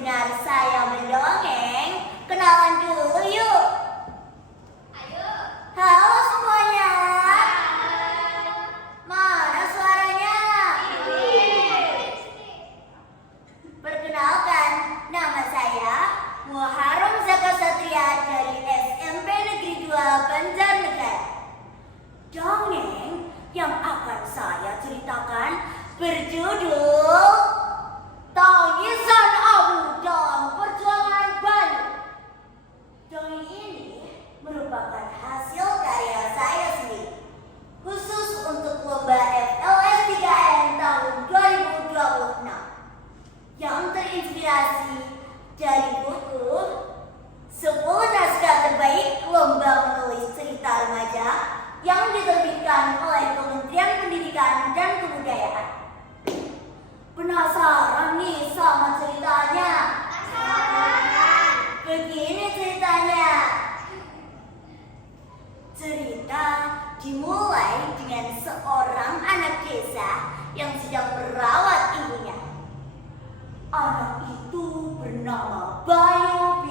mendengar saya mendongeng, kenalan dulu yuk. Ayo. Halo semuanya. Halo. Mana suaranya? Perkenalkan, nama saya Muharram Zaka Satria dari SMP Negeri 2 Banjarnegara. Dongeng yang akan saya ceritakan berjudul Tangisan Abu dalam Perjuangan Bali. Dongeng ini merupakan hasil karya saya sendiri, khusus untuk lomba FLS 3N tahun 2026, yang terinspirasi dari buku 10 naskah terbaik lomba menulis cerita remaja yang diterbitkan oleh Kementerian Pendidikan dan Kebudayaan. Penasaran nih sama ceritanya? Begini ceritanya. Cerita dimulai dengan seorang anak desa yang sedang merawat ibunya. Anak itu bernama Bayu B.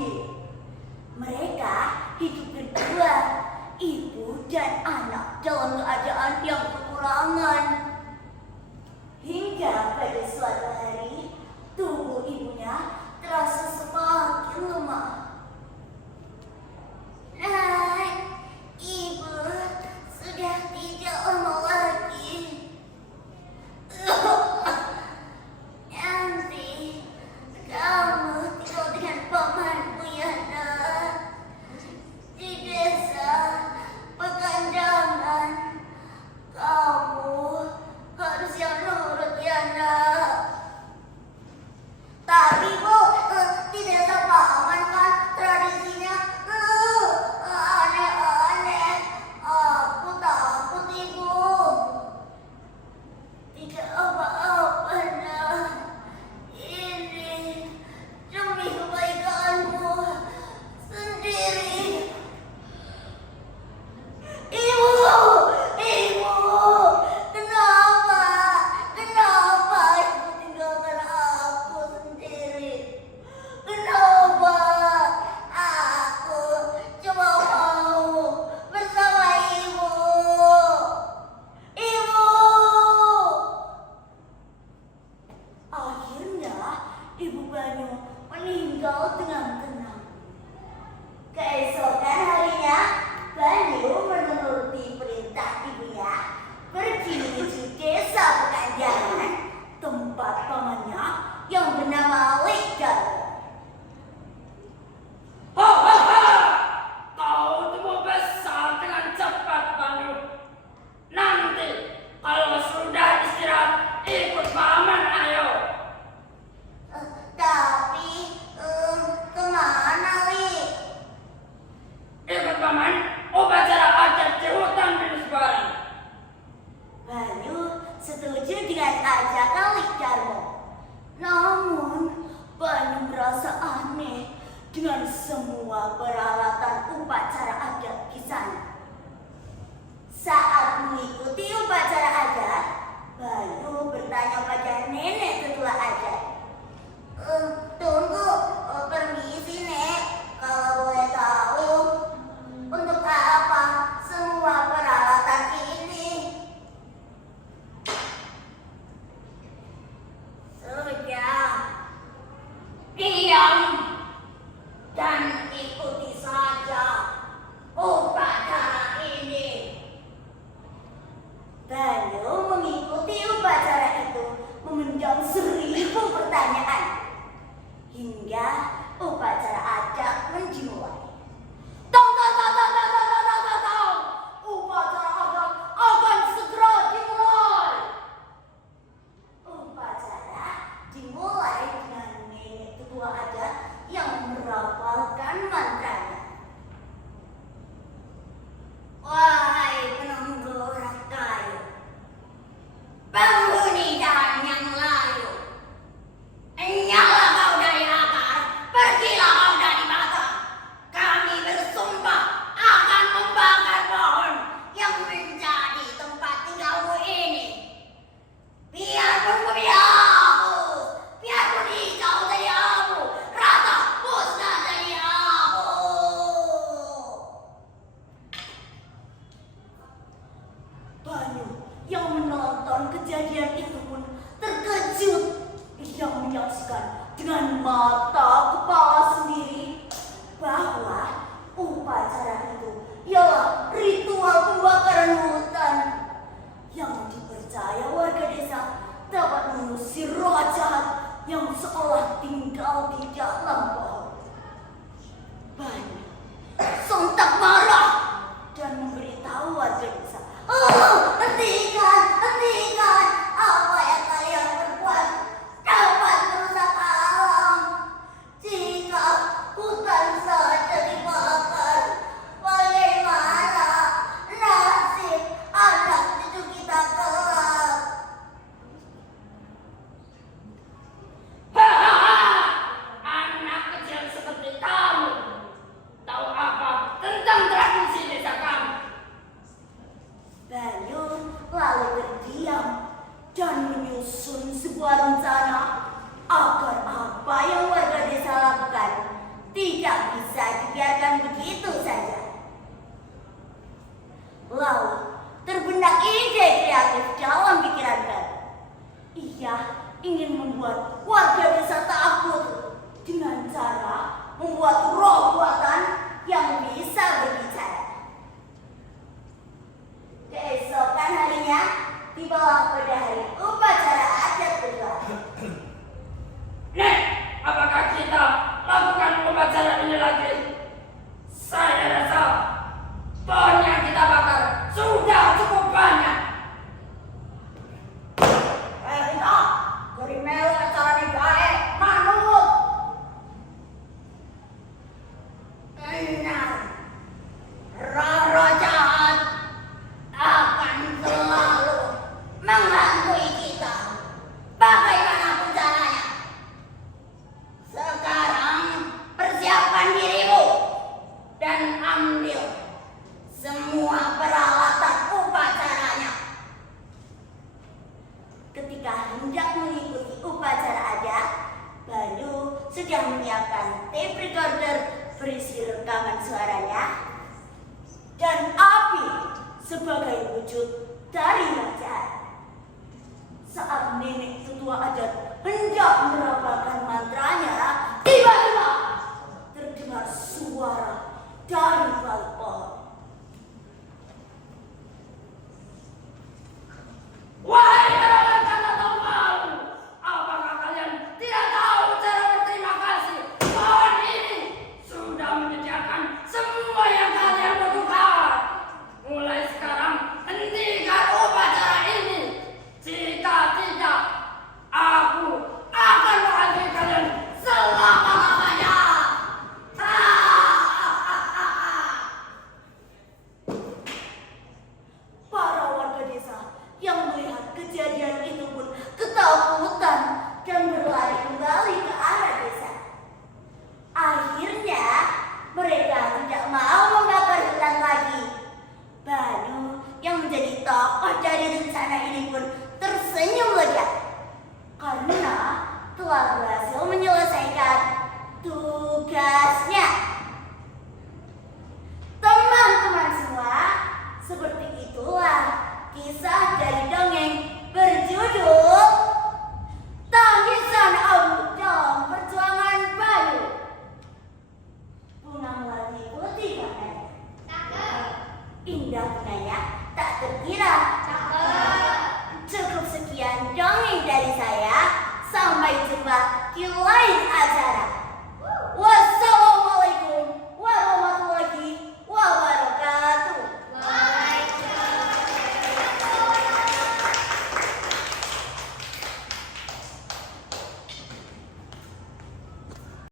Mereka hidup berdua, ibu dan anak, dalam keadaan yang kekurangan. Hingga pada suatu hari, tubuh ibunya terasa semakin lemah. Ibu sudah tidak lama lagi. Nanti kamu tinggal dengan pamanmu ya nak, di desa Pekandangan. Kamu harus yang nurut ya nak. Tapi bu, di desa paman kan tradisinya aneh-aneh. Aku takut ibu. Tidak apa-apa nak. Ini demi kebaikanmu sendiri. Ibu, kenapa? Kenapa ibu tinggalkan aku sendiri? Kenapa? Aku cuma mau bersama ibu. Ibu! Akhirnya Ibu Banyu meninggal dengan tenang. Keesokan harinya, Banyu menuruti perintah ibunya pergi menuju desa Pekandangan, tempat pamannya yang bernama Lekar. Kau tumbuh besar dengan cepat, Banyu. Nanti kalau sudah istirahat, ikut paman ayo. Tapi kemana Li? Ikut paman, upacara adat di hutan Pinus Barang. Banyu setuju dengan ajakan Lekdarmo. Namun Banyu merasa aneh dengan semua peralatan upacara adat di sana. Saat mengikuti upacara adat, Banyu bertanya pada nenek tetua adat. Tunggu, permisi nek, kalau boleh tahu, untuk apa semua peralatan ini? Sudah, diam dan ikuti saja upacara ini. Banyu mengikuti upacara itu, memendam 1000 pertanyaan, hingga upacara adat pun dimulai. Tong, tong, tong, tong, tong, tong, tong, tong, tong, tong. Upacara adat akan segera dimulai. Upacara dimulai dengan nenek tetua adat yang merapalkan dengan mata kepala sendiri bahwa upacara itu ialah ritual pembakaran hutan yang dipercaya warga desa dapat mengusir roh jahat yang seolah tinggal di dalam pohon. Banyu sontak marah dan memberitahu warga desa, hentikan, hentikan, apa yang kalian perbuat dapat merusak alam. Jika hutan saja dibakar, bagaimana nasib anak cucu kita kelak? Hahaha, anak kecil seperti kamu tahu apa tentang tradisi desa kamu? Banyu lalu terdiam dan menyusun sebuah rencana agar apa yang warga desa lakukan tidak bisa dibiarkan begitu saja. Lalu terbenak ide kreatif dalam pikiran Banyu. Ia ingin membuat warga desa takut dengan cara membuat roh buatan yang bisa berbicara. Keesokan harinya tibalah pada hari upacara adat kedua. Nek, apakah kita lakukan upacara ini lagi? Saya rasa pohon yang kita bakar sudah cukup banyak. Kita dari melu acara ini baik, manut. Benar, roh-roh jahat akan selalu menghantui kita bagaimanapun caranya. Sekarang persiapkan dirimu dan ambil semua peralatan upacaranya. Ketika hendak mengikuti upacara adat, Banyu sudah menyiapkan tape recorder berisi rekaman suaranya dan api sebagai wujud dari wajah. Saat nenek tetua adat hendak merapalkan mantranya, tiba-tiba terdengar suara dari balik pohon. Wahai orang kata tahu malu, apakah kalian tidak tahu cara berterima kasih? Pohon ini sudah menyediakan semua yang kalian butuhkan. Mulai sekarang hentikan upacara ini. Jika tidak, aku akan menghabisi kalian selama-lamanya. Para warga desa yang melihat kejadian itu pun ketakutan dan berlari kembali ke arah desa. Akhirnya mereka tidak mau membakar hutan lagi. Banyu yang menjadi tokoh dari rencana ini pun tersenyum lega karena telah berhasil menyelesaikan tugas